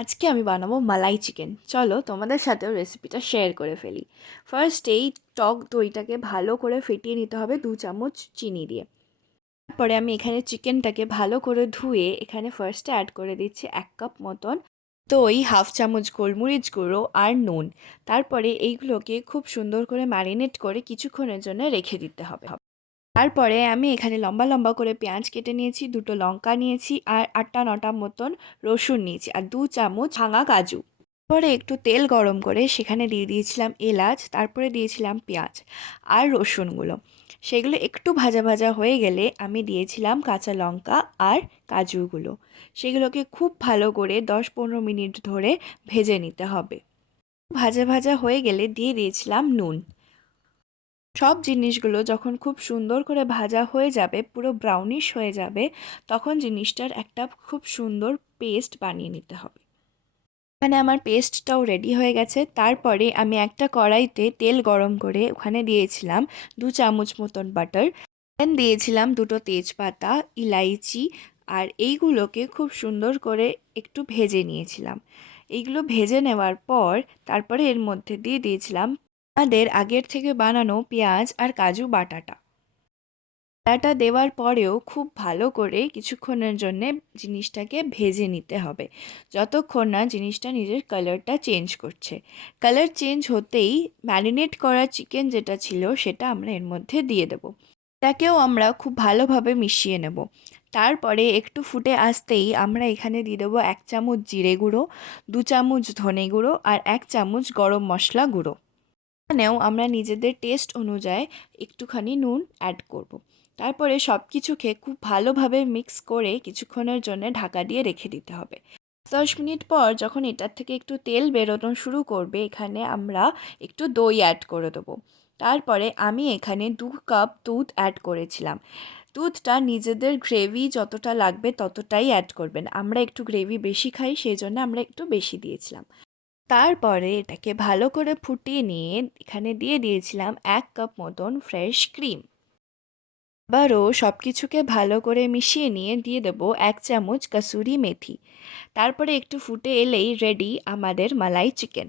আজকে আমি বানাবো মালাই চিকেন। চলো তোমাদের সাথেও রেসিপিটা শেয়ার করে ফেলি। ফার্স্ট এই টক দইটাকে ভালো করে ফেটিয়ে নিতে হবে 2 চামচ চিনি দিয়ে। তারপরে আমি এখানে চিকেনটাকে ভালো করে ধুয়ে এখানে ফার্স্টে অ্যাড করে দিচ্ছি 1 কাপ মতন দই, 1/2 চামচ গোলমরিচ গুঁড়ো আর নুন। তারপরে এইগুলোকে খুব সুন্দর করে ম্যারিনেট করে কিছুক্ষণের জন্য রেখে দিতে হবে। তারপরে আমি এখানে লম্বা লম্বা করে পেঁয়াজ কেটে নিয়েছি, 2টো লঙ্কা নিয়েছি আর 8টা 9টা মতন রসুন নিয়েছি আর 2 চামচ ভাঙা কাজু। পরে একটু তেল গরম করে সেখানে দিয়ে দিয়েছিলাম এলাচ, তারপরে দিয়েছিলাম পেঁয়াজ আর রসুনগুলো। সেগুলো একটু ভাজা ভাজা হয়ে গেলে আমি দিয়েছিলাম কাঁচা লঙ্কা আর কাজুগুলো। সেগুলোকে খুব ভালো করে 10-15 মিনিট ধরে ভেজে নিতে হবে। ভাজা ভাজা হয়ে গেলে দিয়ে দিয়েছিলাম নুন। সব জিনিসগুলো যখন খুব সুন্দর করে ভাজা হয়ে যাবে, পুরো ব্রাউনিশ হয়ে যাবে, তখন জিনিসটার একটা খুব সুন্দর পেস্ট বানিয়ে নিতে হবে। এখানে আমার পেস্টটাও রেডি হয়ে গেছে। তারপরে আমি একটা কড়াইতে তেল গরম করে ওখানে দিয়েছিলাম 2 চামচ মতন বাটার। দেন দিয়েছিলাম 2টো তেজপাতা, ইলাইচি আর এইগুলোকে খুব সুন্দর করে একটু ভেজে নিয়েছিলাম। এইগুলো ভেজে নেওয়ার পর তারপরে এর মধ্যে দিয়ে দিয়েছিলাম আমাদের আগের থেকে বানানো পেঁয়াজ আর কাজু বাটাটা। বাটাটা দেওয়ার পরেও খুব ভালো করে কিছুক্ষণের জন্যে জিনিসটাকে ভেজে নিতে হবে, যতক্ষণ না জিনিসটা নিজের কালারটা চেঞ্জ করছে। কালার চেঞ্জ হতেই ম্যারিনেট করা চিকেন যেটা ছিল সেটা আমরা এর মধ্যে দিয়ে দেবো। এটাকেও আমরা খুব ভালোভাবে মিশিয়ে নেব। তারপরে একটু ফুটে আসতেই আমরা এখানে দিয়ে দেবো 1 চামচ জিরে গুঁড়ো, 2 চামচ ধনে গুঁড়ো আর 1 চামচ গরম মশলা গুঁড়ো। এখানেও আমরা নিজেদের টেস্ট অনুযায়ী একটুখানি নুন অ্যাড করব। তারপরে সব কিছুকে খুব ভালোভাবে মিক্স করে কিছুক্ষণের জন্য ঢাকা দিয়ে রেখে দিতে হবে। 10 মিনিট পর যখন এটার থেকে একটু তেল বেরোনো শুরু করবে, এখানে আমরা একটু দই অ্যাড করে দেবো। তারপরে আমি এখানে 2 কাপ দুধ অ্যাড করেছিলাম। দুধটা নিজেদের গ্রেভি যতটা লাগবে ততটাই অ্যাড করবেন। আমরা একটু গ্রেভি বেশি খাই, সেই জন্য আমরা একটু বেশি দিয়েছিলাম। তারপরে এটাকে ভালো করে ফুটিয়ে নিয়ে এখানে দিয়ে দিয়েছিলাম 1 কাপ মতন ফ্রেশ ক্রিম। আবারও সব কিছুকে ভালো করে মিশিয়ে নিয়ে দিয়ে দেবো 1 চামচ কাসুরি মেথি। তারপরে একটু ফুটে এলেই রেডি আমাদের মালাই চিকেন।